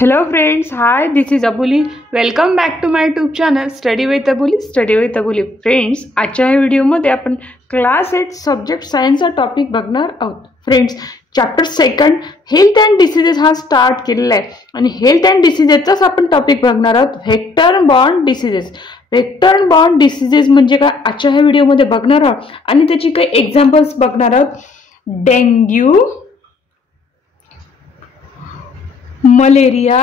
Hello friends, hi, this is Abuli. Welcome back to my YouTube channel Study with Abuli. Study with Abuli. Friends, आजच्या या व्हिडिओमध्ये आपण class 8 subject सायन्सचा topic बघणार आहोत. Friends, chapter 2 health and diseases हा start केलेला आहे आणि हेल्थ अँड डिसीजेसचाच आपण टॉपिक बघणार आहोत. Vector born diseases. Vector born diseases म्हणजे काय आजच्या ह्या व्हिडिओमध्ये बघणार आहोत आणि त्याची काही एक्झाम्पल्स बघणार आहोत. Dengue, malaria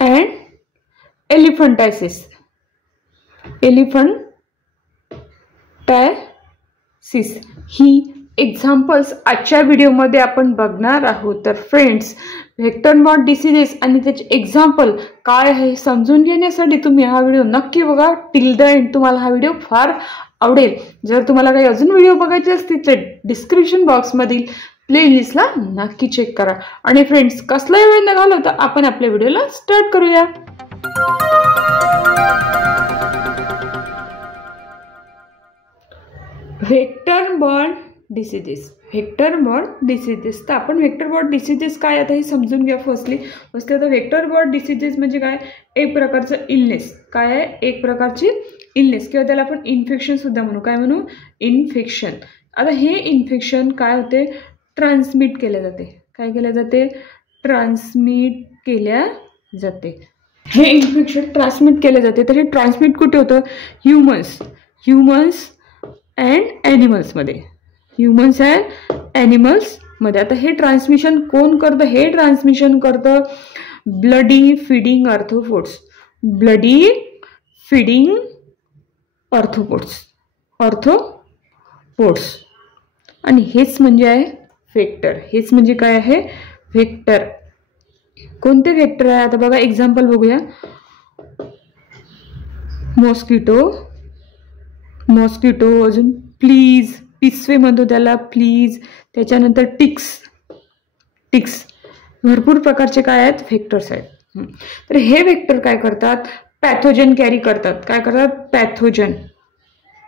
and elephantiasis. He examples आजच्या व्हिडिओमध्ये आपण बघणार आहोत. तर फ्रेंड्स, व्हेक्टर बॉर्न डिसीजेस आणि त्याचे एक्झाम्पल काय आहे समजून घेण्यासाठी तुम्ही हा व्हिडिओ नक्की बघा टिल द एंड. तुम्हाला हा व्हिडिओ फार आवडेल. जर तुम्हाला काही अजून व्हिडिओ बघायचे असतील तर डिस्क्रिप्शन बॉक्समधील प्लेलिस्टला नक्की चेक करा. आणि फ्रेंड्स, कसलाही वेळ न घालवता आपण आपल्या व्हिडिओला स्टार्ट करूया. Vector born diseases. Vector born diseases. तर आपण व्हेक्टर बॉर्न डिसीजेस काय आता हे समजून घ्या. फर्स्टली आता व्हेक्टर बॉर्न डिसीजेस म्हणजे काय? एक प्रकारचं इलनेस. काय आहे? एक प्रकारची इलनेस किंवा त्याला आपण इन्फेक्शन सुद्धा म्हणू. काय म्हणू? इन्फेक्शन. आता हे इन्फेक्शन काय होते? ट्रान्समिट केले जाते. काय केले जाते? ट्रान्समिट केल्या जाते. हे इन्फेक्शन ट्रान्समिट केले जाते. तर हे ट्रान्समिट कुठे होतं? ह्युमन्स अँड ॲनिमल्समध्ये. ह्युमन्स अँड ॲनिमल्समध्ये. आता हे ट्रान्समिशन कोण करतं? हे ट्रान्समिशन करतं bloody feeding arthropods. Bloody feeding arthropods. आणि हेच म्हणजे आहे व्हेक्टर. हेच म्हणजे काय आहे? व्हेक्टर. कोणते व्हेक्टर आहे? आता बघा एक्झाम्पल बघूया. मॉस्किटो, अजून प्लीज, पिसवे म्हणतो त्याला, प्लीज. त्याच्यानंतर टिक्स. भरपूर प्रकारचे काय आहेत? व्हेक्टर्स आहेत. तर हे व्हेक्टर काय करतात? पॅथोजन कॅरी करतात. काय करतात?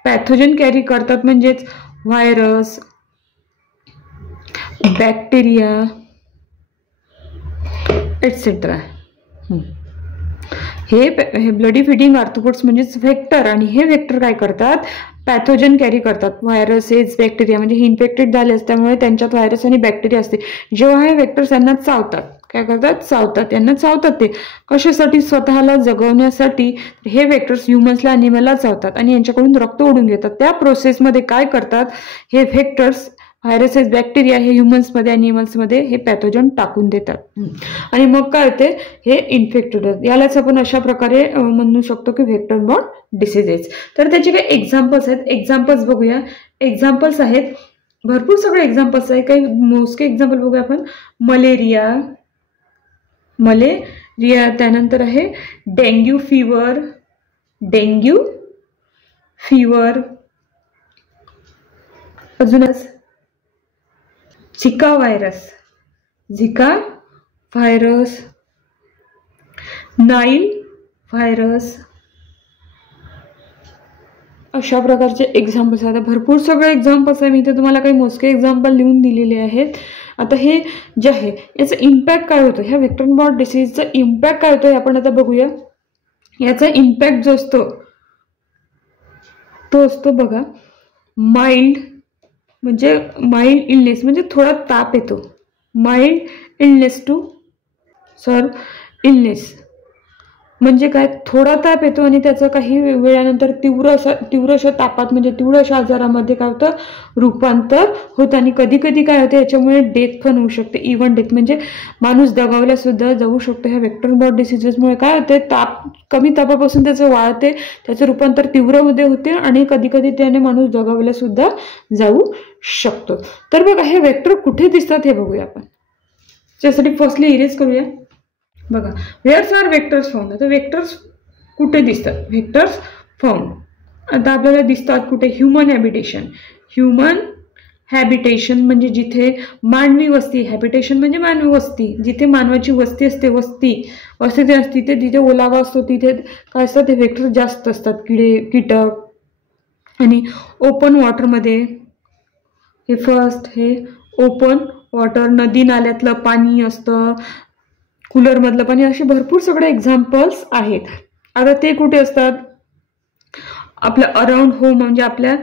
पॅथोजन कॅरी करतात. म्हणजेच व्हायरस, बॅक्टेरिया एटसेट्रा. हे ब्लडी फिडिंग आर्थ्रोपोड्स म्हणजेच व्हेक्टर. आणि हे व्हेक्टर काय करतात? पॅथोजन कॅरी करतात. व्हायरसेस, बॅक्टेरिया म्हणजे हे इन्फेक्टेड झाले असल्यामुळे त्यांच्यात व्हायरस आणि बॅक्टेरिया असते. जेव्हा हे व्हेक्टर्स यांना चावतात, काय करतात? चावतात. यांना चावतात. ते कशासाठी? स्वतःला जगवण्यासाठी हे व्हेक्टर्स ह्युमन्सला, ॲनिमलला चावतात आणि यांच्याकडून रक्त ओढून घेतात. त्या प्रोसेसमध्ये काय करतात? हे व्हेक्टर्स, व्हायरसेस, बॅक्टेरिया हे ह्युमन्समध्ये, ॲनिमल्समध्ये हे पॅथोजन टाकून देतात. आणि मग काय होते? हे इन्फेक्टेड होतात. यालाच आपण अशा प्रकारे म्हणू शकतो की व्हेक्टर बॉर्न डिसीजेस. तर त्याचे काही एक्झाम्पल्स आहेत. एक्झाम्पल्स बघूया. एक्झाम्पल्स आहेत भरपूर, सगळे एक्झाम्पल्स आहेत. काही मोजके एक्झाम्पल बघूया आपण. मलेरिया. त्यानंतर आहे डेंग्यू फीवर. अजूनच झिका व्हायरस, नाईल व्हायरस. अशा प्रकारचे एक्झाम्पल्स आहेत. भरपूर सगळे एक्झाम्पल्स आहे. मी इथे तुम्हाला काही मोजके एक्झाम्पल लिहून दिलेले आहेत. आता हे जे आहे याचं इम्पॅक्ट काय होतं? ह्या व्हेक्टर बॉर्न डिसीजचा इम्पॅक्ट काय होतं हे आपण आता बघूया. याचा इम्पॅक्ट जो असतो तो असतो बघा माइल्ड इलनेस म्हणजे थोडा ताप येतो. माइल्ड इलनेस म्हणजे काय? थोडा ताप येतो आणि त्याचं काही वेळानंतर तीव्र अशा तापात म्हणजे तीव्र अशा आजारामध्ये काय होतं? रूपांतर होतं. आणि कधी कधी काय होतं? याच्यामुळे डेथ पण होऊ शकते. इव्हन डेथ म्हणजे माणूस दगावला सुद्धा जाऊ शकतो. ह्या व्हेक्टर बॉर्न डिसीजेसमुळे काय होते? कमी तापापासून त्याचं वाढते, त्याचं रूपांतर तीव्रमध्ये होते आणि कधी कधी त्याने माणूस दगावला सुद्धा जाऊ शकतो. तर बघा हे व्हेक्टर कुठे दिसतात हे बघूया आपण. त्यासाठी फर्स्टली इरेज करूया. बघा, वेअर्स आर व्हेक्टर्स फाउंड. आता व्हेक्टर्स कुठे दिसतात? व्हेक्टर्स फाउंड आता आपल्याला दिसतात कुठे? ह्युमन हॅबिटेशन म्हणजे जिथे मानवी वस्ती. हॅबिटेशन म्हणजे मानवी वस्ती. जिथे मानवाची वस्ती असते, वस्ती असते तिथे ओलावा असतो. तिथे काय असतात? ते व्हेक्टर जास्त असतात. कीटक. आणि ओपन वॉटरमध्ये हे फर्स्ट हे ओपन वॉटर, नदी नाल्यातलं पाणी असतं, कूलरमधलं पाणी, असे भरपूर सगळे एक्झाम्पल्स आहेत. आता ते कुठे असतात? आपल्या अराउंड होम म्हणजे आपल्या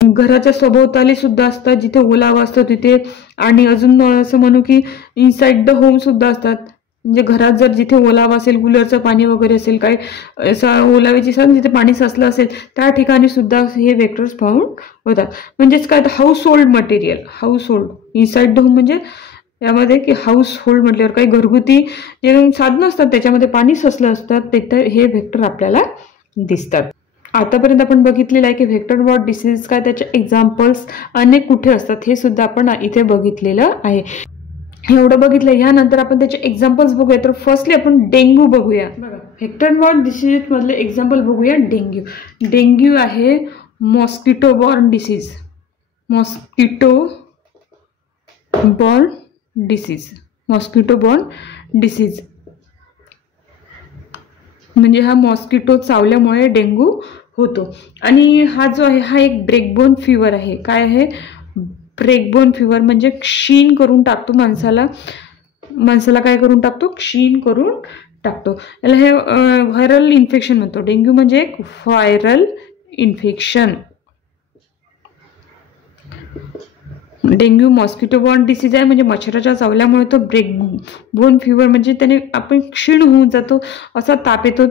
घराच्या सभोवताली सुद्धा असतात, जिथे ओलावा असतो तिथे. आणि अजून असं म्हणू की इनसाइड द होम सुद्धा असतात, म्हणजे घरात जर जिथे ओलावा असेल, कूलरचं पाणी वगैरे असेल, काही ओलाव्याची जिथे पाणी साचलं असेल त्या ठिकाणी सुद्धा हे वेक्टर्स फाउंड होतात. म्हणजेच काय, house hold material, house hold inside the home म्हणजे यामध्ये की हाऊस होल्ड म्हटल्यावर काही घरगुती जे साधनं असतात त्याच्यामध्ये पाणी साचलं असतात, ते हे व्हेक्टर आपल्याला दिसतात. आतापर्यंत आपण बघितलेलं आहे की व्हेक्टर बॉर्ड डिसीज काय, त्याचे एक्झाम्पल्स अनेक कुठे असतात हे सुद्धा आपण इथे बघितलेलं आहे. एवढं बघितलं. यानंतर आपण त्याचे एक्झाम्पल्स बघूया. तर फर्स्टली आपण डेंग्यू बघूया. बघा, व्हेक्टर बॉर्न डिसीज मधले एक्झाम्पल बघूया. डेंग्यू. डेंग्यू आहे mosquito borne disease. Mosquito borne disease. Mosquito borne disease म्हणजे हा मॉस्किटो चावल्यामुळे डेंग्यू होतो. आणि हा जो आहे हा एक ब्रेकबोन फिवर आहे. काय आहे? ब्रेकबोन फिवर म्हणजे क्षीण करून टाकतो माणसाला. माणसाला काय करून टाकतो? क्षीण करून टाकतो. याला हे व्हायरल इन्फेक्शन म्हणतो. डेंग्यू म्हणजे एक viral infection. Dengue mosquito borne disease आहे, म्हणजे मच्छराच्या चावल्यामुळे तो ब्रेकबोन फिवर म्हणजे त्याने आपण क्षीण होऊन जातो, असा ताप येतो.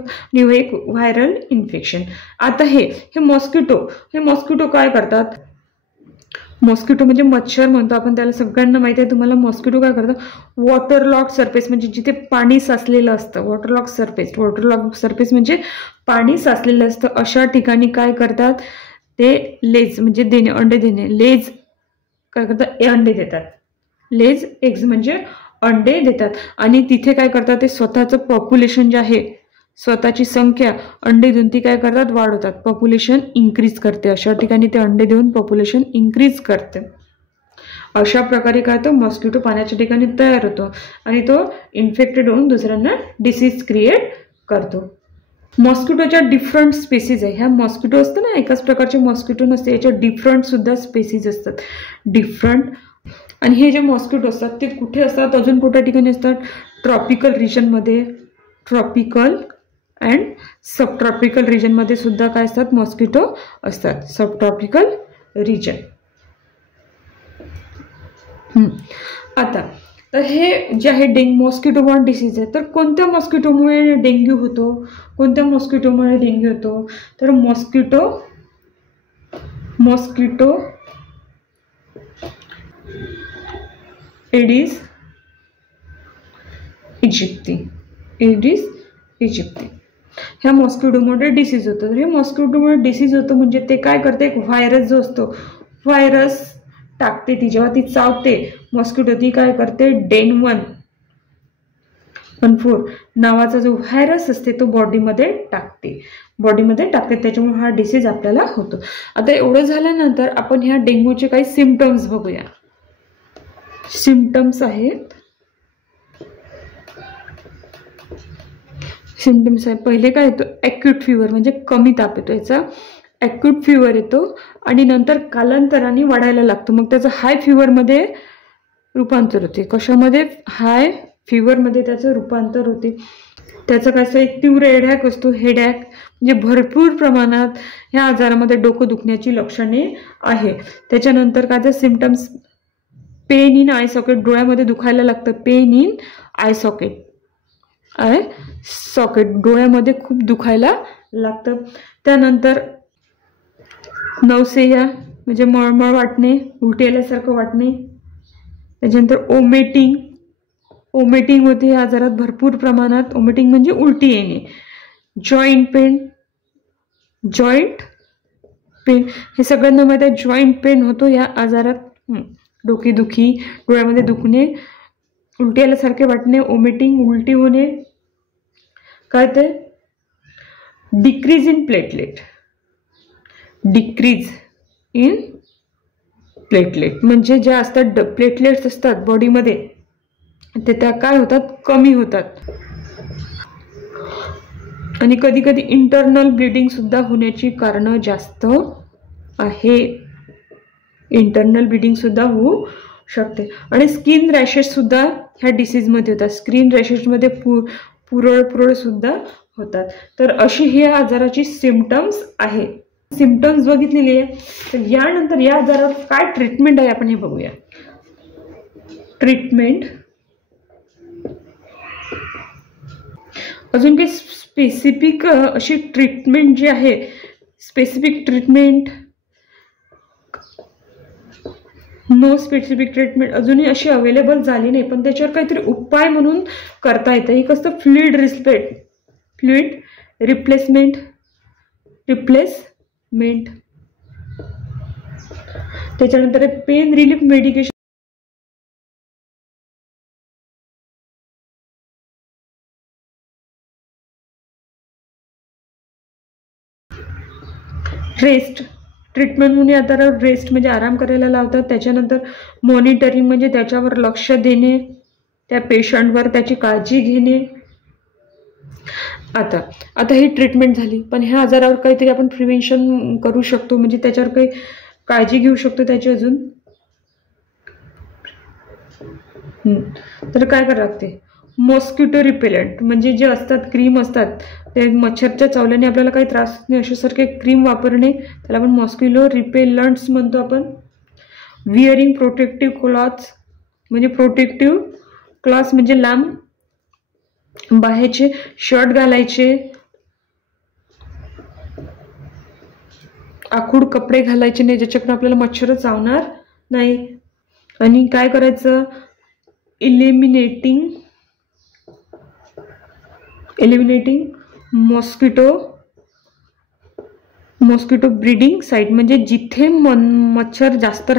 एक व्हायरल इन्फेक्शन. आता हे मॉस्किटो काय करतात? मॉस्किटो म्हणजे मच्छर म्हणतो आपण त्याला, सगळ्यांना माहिती आहे तुम्हाला. मॉस्किटो काय करतात? वॉटरलॉक सरफेस म्हणजे जिथे पाणी साचलेलं असतं, वॉटरलॉक सरफेस म्हणजे पाणी साचलेलं असतं, अशा ठिकाणी काय करतात? ते लेज म्हणजे देणे, अंडे देणे. लेज काय करतात? अंडे देतात. लेज एग्ज म्हणजे अंडे देतात. आणि तिथे काय करतात? ते स्वतःचं पॉप्युलेशन जे आहे, स्वतःची संख्या अंडे देऊन ती काय करतात? वाढवतात. पॉप्युलेशन इन्क्रीज करते. अशा ठिकाणी ते अंडे देऊन पॉप्युलेशन इन्क्रीज करते. अशा प्रकारे काय तो मॉस्किटो पाण्याच्या ठिकाणी तयार होतो आणि तो इन्फेक्टेड होऊन दुसऱ्यांना डिसीज क्रिएट करतो. मॉस्किटोच्या डिफरंट स्पेसीज आहे. ह्या मॉस्किटो असतं ना, एकाच प्रकारचे मॉस्किटो नसते, याच्या डिफरंट सुद्धा स्पेसीज असतात. डिफरंट. आणि हे जे मॉस्किटो असतात ते कुठे असतात? अजून कुठल्या ठिकाणी असतात? ट्रॉपिकल रिजनमध्ये. ट्रॉपिकल अँड सबट्रॉपिकल रिजनमध्ये सुद्धा काय असतात? मॉस्किटो असतात. Subtropical region. आता तर हे जे आहे मॉस्किटो बॉर्न डिसीज आहे. तर कोणत्या मॉस्किटोमुळे डेंग्यू होतो? कोणत्या मॉस्किटोमुळे डेंग्यू होतो? तर मॉस्किटो एडिस इजिप्ती. ह्या मॉस्किटोमुळे डिसीज होतं. तर हे मॉस्किटोमुळे डिसीज होतं म्हणजे ते काय करते? एक व्हायरस जो असतो, व्हायरस टाकते ती. जेव्हा ती चावते मॉस्किटो, ती काय करते? Den14 नावाचा जो व्हायरस असते तो बॉडीमध्ये टाकते. त्याच्यामुळे हा डिसीज आपल्याला होतो. आता एवढं झाल्यानंतर आपण ह्या डेंग्यूचे काही सिम्पटम्स बघूया. सिम्पटम्स आहेत. सिम्पटम्स आहे. पहिले काय येतो? ॲक्यूट फिवर म्हणजे कमी ताप येतो. याचा ॲक्यूट फिवर येतो आणि नंतर कालांतराने वाढायला लागतो. मग त्याचं हाय फिवरमध्ये रूपांतर होते. कशामध्ये? हाय फिवरमध्ये त्याचं रूपांतर होते. त्याचं कसं एक तीव्र हेडॅक असतो. हेडॅक म्हणजे भरपूर प्रमाणात ह्या आजारामध्ये डोकं दुखण्याची लक्षणे आहे. त्याच्यानंतर काय? Symptoms pain in I socket. डोळ्यामध्ये दुखायला लागतं. Pain in I socket. डोळ्यामध्ये खूप दुखायला लागतं. त्यानंतर नौसेया म्हणजे मळमळ वाटणे, उलटी आल्यासारखं वाटणे. त्याच्यानंतर ओमेटिंग होते या आजारात भरपूर प्रमाणात. ओमेटिंग म्हणजे उलटी येणे. जॉईंट पेन हे सगळ्यांना माहिती आहे. जॉईंट पेन होतो या आजारात. डोकेदुखी, डोळ्यामध्ये दुखणे, उलटी आल्यासारखे वाटणे, ओमेटिंग, उलटी होणे. काय ते? Decrease in platelet. म्हणजे ज्या असतात प्लेटलेट्स असतात बॉडीमध्ये ते त्या काय होतात? कमी होतात. आणि कधी कधी इंटरनल ब्लिडिंग सुद्धा होण्याची कारणं जास्त आहे. इंटरनल ब्लिडिंग सुद्धा होऊ शकते. आणि स्किन रॅशेस सुद्धा ह्या डिसीजमध्ये होतात. स्किन रॅशेसमध्ये पुरळ सुद्धा होतात. तर अशी ही आजाराची सिम्पटम्स आहे. सिम्पटम्स बघितलेली आहे. तर यानंतर या आजारावर काय ट्रीटमेंट आहे आपण हे बघूया. ट्रीटमेंट अजून काही स्पेसिफिक अशी ट्रीटमेंट जी आहे, specific treatment no specific treatment अजूनही अशी अवेलेबल झाली नाही, पण त्याच्यावर काहीतरी उपाय म्हणून करता येतं. एक असतं फ्लुइड रिप्लेसमेंट. त्याच्यानंतर pain relief medication, rest treatment म्हणून आता रेस्ट म्हणजे आराम करायला लावतात. त्याच्यानंतर मॉनिटरिंग म्हणजे त्याच्यावर लक्ष देणे, त्या पेशंटवर त्याची काळजी घेणे. आता ही ट्रीटमेंट झाली, पण ह्या आजारावर काहीतरी आपण प्रिव्हेन्शन करू शकतो, म्हणजे त्याच्यावर काही काळजी घेऊ शकतो त्याची अजून. तर काय करावं लागते, मॉस्किटो रिपेलंट म्हणजे जे असतात क्रीम असतात, ते मच्छरच्या चावल्याने आपल्याला काही त्रास नाही अशासारखे क्रीम वापरणे, त्याला आपण मॉस्किटो रिपेलंट्स म्हणतो आपण. विअरिंग प्रोटेक्टिव्ह क्लॉथ्स म्हणजे प्रोटेक्टिव्ह क्लॉथ्स म्हणजे लांब बाहेरचे शर्ट घालायचे, आखूड कपडे घालायचे नाही ज्याच्याकडून आपल्याला मच्छर चावणार नाही. आणि काय करायचं, एलिमिनेटिंग मॉस्किटो ब्रीडिंग साईट म्हणजे जिथे मच्छर जास्त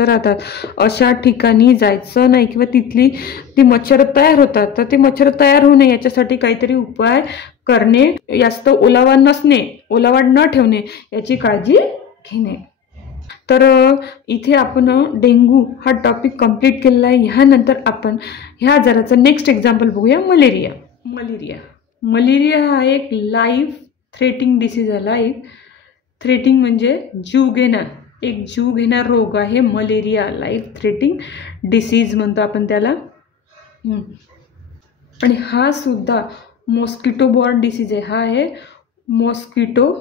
राहतात अशा ठिकाणी जायचं नाही, किंवा तिथली ती मच्छर तयार होतात तर ते मच्छर तयार होऊ नये याच्यासाठी काहीतरी उपाय करणे. जास्त ओलावा न ठेवणे याची काळजी घेणे. तर इथे आपण डेंग्यू हा टॉपिक कंप्लीट केलेला आहे. ह्यानंतर आपण ह्या आजाराचं नेक्स्ट एक्झाम्पल बघूया, मलेरिया हा एक लाईफ थ्रेटिंग डिसीज आहे. लाईफ थ्रेटिंग म्हणजे जीव घेणार रोग आहे मलेरिया. लाईफ थ्रेटिंग डिसीज म्हणतो आपण त्याला. आणि हा सुद्धा मॉस्किटो बॉर्न डिसीज आहे. हा आहे मॉस्किटो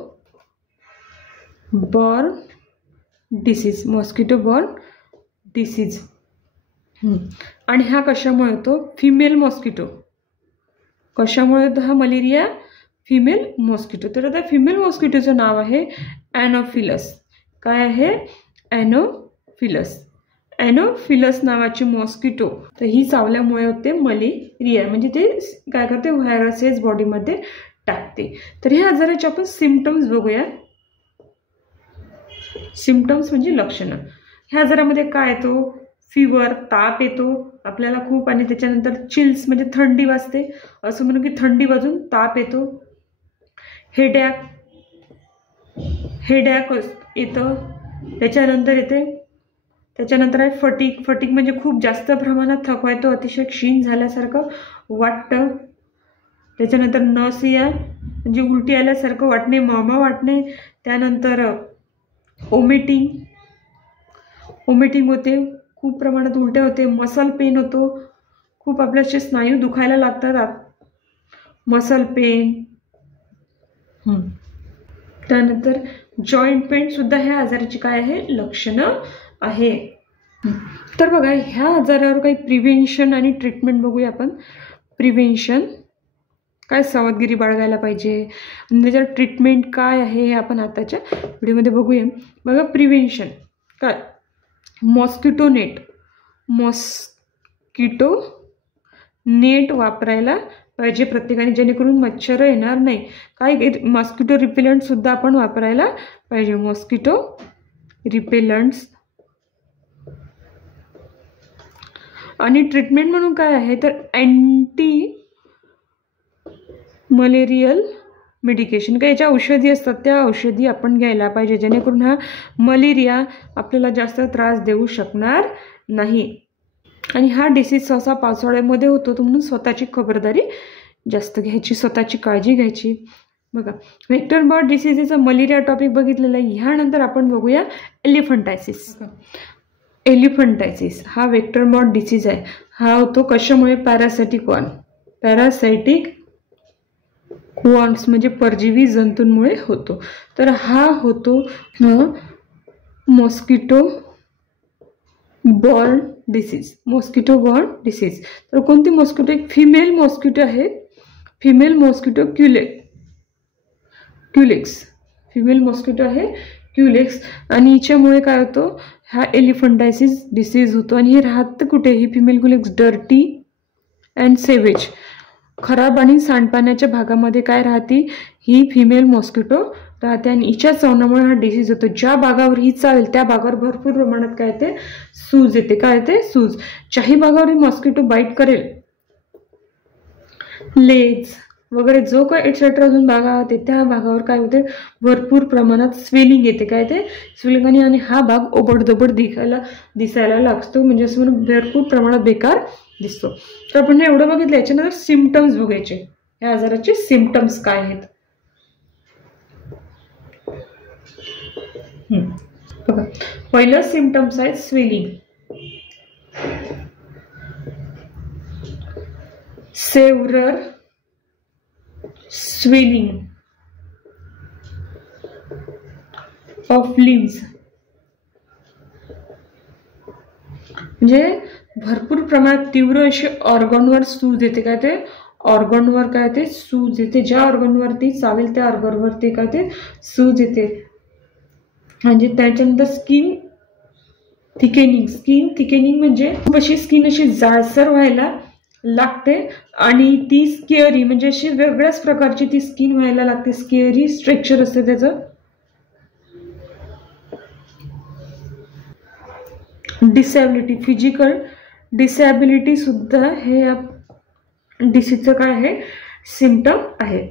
बॉर्न डिसीज. आणि हा कशामुळे होतो, फिमेल मॉस्किटो. कशामुळे होतो हा मलेरिया, फिमेल मॉस्किटो. तर आता फिमेल मॉस्किटोचं नाव आहे ॲनोफिलस. काय आहे, ॲनोफिलस नावाची मॉस्किटो. तर ही चावल्यामुळे होते मलेरिया, म्हणजे ते काय करते, व्हायरसेस बॉडीमध्ये टाकते. तर ह्या आजाराचे आपण सिम्पटम्स बघूया. सिम्पटम्स म्हणजे लक्षणं. ह्या आजारामध्ये काय येतो, फीवर ताप येतो आपल्याला खूप, आणि त्याच्यानंतर चिल्स म्हणजे थंडी वाजते, असं म्हणून की थंडी वाजून ताप येतो. हेडॅक येतं. त्याच्यानंतर आहे फटीक म्हणजे खूप जास्त प्रमाणात थकवा येतो, अतिशय क्षीण झाल्यासारखं वाटतं. त्याच्यानंतर नॉसिया म्हणजे उलटी आल्यासारखं वाटणे, मळमळ वाटणे. त्यानंतर ओमिटिंग होते, खूप प्रमाणात उलट्या होते. मसल पेन होतो, खूप आपल्याचे स्नायू दुखायला लागतात, मसल पेन. त्यानंतर जॉईंट पेन सुद्धा ह्या आजाराची काय आहे, लक्षणं आहे. तर बघा, ह्या आजारावर काही प्रिव्हेन्शन आणि ट्रीटमेंट बघूया आपण. प्रिव्हेन्शन काय, सावधगिरी बाळगायला पाहिजे, आणि त्याच्यावर ट्रीटमेंट काय आहे हे आपण आताच्या व्हिडिओमध्ये बघूया. बघा, प्रिव्हेन्शन काय, मॉस्किटो नेट वापरायला पाहिजे प्रत्येकाने, जेणेकरून मच्छर येणार नाही. काय, मॉस्किटो रिपेलंट सुद्धा आपण वापरायला पाहिजे, मॉस्किटो रिपेलंट्स. आणि ट्रीटमेंट म्हणून काय आहे, तर अँटी मलेरियल मेडिकेशन. काय याच्या औषधी असतात, त्या औषधी आपण घ्यायला पाहिजे, जेणेकरून हा मलेरिया आपल्याला जास्त त्रास देऊ शकणार नाही. आणि हा डिसीज सहसा पावसाळ्यामध्ये होतो, म्हणून स्वतःची खबरदारी जास्त घ्यायची, स्वतःची काळजी घ्यायची. बघा, व्हेक्टर बॉर्न डिसीजचा मलेरिया टॉपिक बघितलेला आहे. ह्यानंतर आपण बघूया एलिफंटायसिस. एलिफंटायसिस हा व्हेक्टर बॉर्न डिसीज आहे. हा होतो कशामुळे? पॅरासायटिक वॉन्ट्स म्हणजे परजीवी जंतूंमुळे होतो. तर हा होतो मॉस्किटो बॉर्न डिसीज. तर कोणती मॉस्किटो? एक फिमेल मॉस्किटो आहे, female mosquito Culex. Female mosquito आहे क्युलेक्स आणि हिच्यामुळे काय होतं? हा एलिफंटायसिस डिसीज होतो. आणि हे राहतं कुठे? ही female Culex dirty and sewage, खराब आणि सांडपाण्याच्या भागामध्ये काय राहते? ही फिमेल मॉस्किटो राहते आणि हिच्या चावण्यामुळे हा डिसीज होतो. ज्या भागावर ही चावेल त्या भागावर भरपूर प्रमाणात काय ते सूज येते. काय ते? सूज. ज्याही भागावर ही मॉस्किटो बाईट करेल, लेग्स वगैरे जो काय एक्सेट्रा अजून भागा होते त्या भागावर काय होते? भरपूर प्रमाणात स्वेलिंग येते. काय ते? स्वेलिंग. आणि हा भाग ओबडधोबड दिसायला लागतो, म्हणजे असं म्हणून भरपूर प्रमाणात बेकार दिसतो. तर आपण एवढं बघितलं. याच्यानंतर सिम्पटम्स बघायचे. या आजाराचे सिम्पटम्स काय आहेत बघा. पहिलं सिम्पटम्स आहे swelling. Several swelling of limbs, म्हणजे भरपूर प्रमाणात तीव्र अशी ऑर्गनवर सूज येते. काय ते? ऑर्गनवर काय ते सूज येते. ज्या ऑर्गनवरती चावेल त्या ऑर्गनवरती काय ते सूज येते. म्हणजे त्याच्यानंतर स्किन थिकेनिंग म्हणजे खूप अशी स्किन अशी जाडसर व्हायला लागते आणि ती स्केअरी म्हणजे अशी वेगळ्याच प्रकारची ती स्किन व्हायला लागते. स्केअरी स्ट्रक्चर असते त्याचं. डिसॅबिलिटी, फिजिकल डिसॅबिलिटी सुद्धा हे या डिसीजचं काय आहे? सिम्पटम आहे.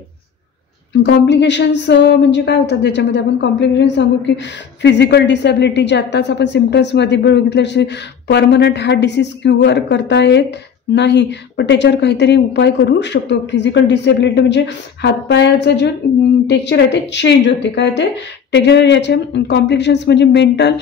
कॉम्प्लिकेशन्स म्हणजे काय होतात त्याच्यामध्ये? आपण कॉम्प्लिकेशन सांगू की फिजिकल डिसॅबिलिटी जे आत्ताच आपण सिम्पटम्समध्ये बघितलं, परमनंट हा डिसीज क्युअर करता येत नाही, पण त्याच्यावर काहीतरी उपाय करू शकतो. फिजिकल डिसेबिलिटी म्हणजे हातपायाचं जे टेक्स्चर आहे ते चेंज होते. काय ते टेक्स्चर? याचे कॉम्प्लिकेशन्स म्हणजे मेंटल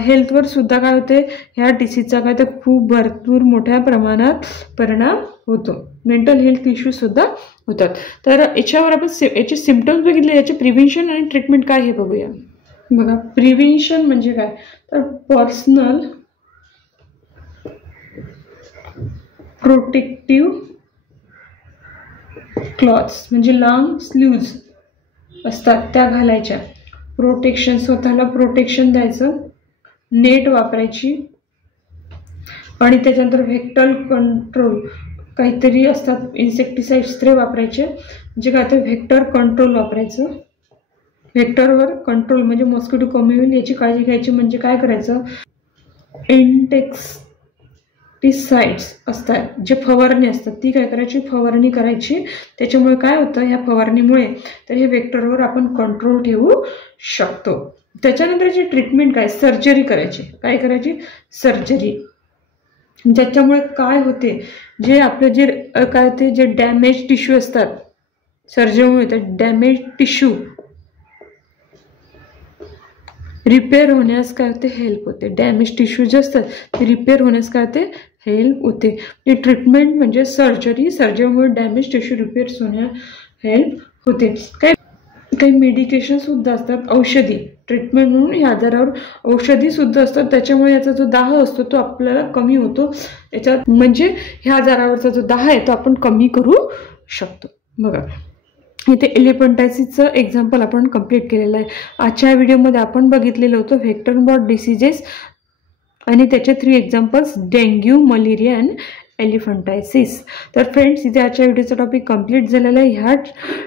हेल्थवर सुद्धा काय होते? ह्या डिसीजचा काय ते खूप भरपूर मोठ्या प्रमाणात परिणाम होतो. मेंटल हेल्थ इश्यू सुद्धा होतात. तर याच्यावर आपण याचे सिम्पटम्स बघितले. याचे प्रिव्हेन्शन आणि ट्रीटमेंट काय हे बघूया. बघा, प्रिव्हेन्शन म्हणजे काय? तर पर्सनल प्रोटेक्टिव्ह क्लॉथ्स म्हणजे लॉंग स्लीव्ज असतात त्या घालायच्या. प्रोटेक्शन, स्वतःला प्रोटेक्शन द्यायचं. नेट वापरायची आणि त्याच्यानंतर व्हेक्टर कंट्रोल काहीतरी असतात, इन्सेक्टिसाइड स्प्रे वापरायचे. म्हणजे काय तर व्हेक्टर कंट्रोल वापरायचं. व्हेक्टरवर कंट्रोल म्हणजे मॉस्किटो कमी होईल याची काळजी घ्यायची. म्हणजे काय करायचं? इन्सेक्टिसाइड्स असतात जे फवारणी असतात ती काय करायची? फवारणी करायची. त्याच्यामुळे काय होतं? ह्या फवारणीमुळे तर हे व्हेक्टरवर आपण कंट्रोल ठेवू शकतो. त्याच्यानंतरची ट्रीटमेंट काय? सर्जरी करायची. काय करायची? सर्जरी. ज्याच्यामुळे काय होते? जे आपले जे काय ते जे डॅमेज टिश्यू असतात सर्जरीमुळे तर डॅमेज टिश्यू रिपेअर होण्यास काय होते? हेल्प होते. डॅमेज टिश्यू जे असतात ते रिपेअर होण्यास काय होते? हेल्प होते. ट्रीटमेंट म्हणजे सर्जरी. सर्जरीमुळे डॅमेज टिश्यू रिपेअर होण्यास हेल्प होते. काही मेडिकेशन सुद्धा असतात, औषधी ट्रीटमेंट म्हणून या आजारावर औषधी सुद्धा असतात. त्याच्यामुळे याचा जो दाह असतो तो आपल्याला कमी होतो. याच्यात म्हणजे ह्या आजारावरचा जो दाह आहे तो आपण कमी करू शकतो. बघा, इथे एलिफंटायसिसचं एक्झाम्पल आपण कंप्लीट केलेलं आहे. आजच्या व्हिडिओमध्ये आपण बघितलेलं होतं व्हेक्टर बॉर्न डिसीजेस आणि त्याचे 3 एक्झाम्पल्स, डेंग्यू, मलेरिया अँड एलिफंटायसिस. तर फ्रेंड्स, इथे आजच्या व्हिडिओचा टॉपिक कंप्लीट झालेला आहे. ह्या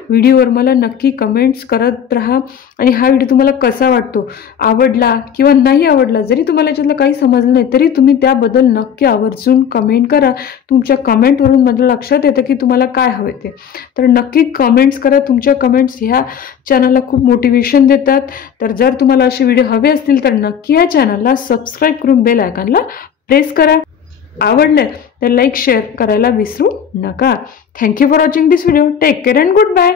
व्हिडिओवर मला नक्की कमेंट्स करत राहा आणि हा व्हिडिओ तुम्हाला कसा वाटतो, आवडला किंवा नाही आवडला, जरी तुम्हाला याच्यातलं काही समजलं नाही तरी तुम्ही त्याबद्दल नक्की आवर्जून कमेंट करा. तुमच्या कमेंटवरून माझ्या लक्षात येतं की तुम्हाला काय हवे ते. तर नक्की कमेंट्स करा. तुमच्या कमेंट्स ह्या चॅनलला खूप मोटिवेशन देतात. तर जर तुम्हाला असे व्हिडिओ हवे असतील तर नक्की या चॅनलला सबस्क्राईब करून बेल आयकॉनला प्रेस करा. आवडलं तर लाईक शेअर करायला विसरू नका. Thank you for watching this video. Take care and good bye.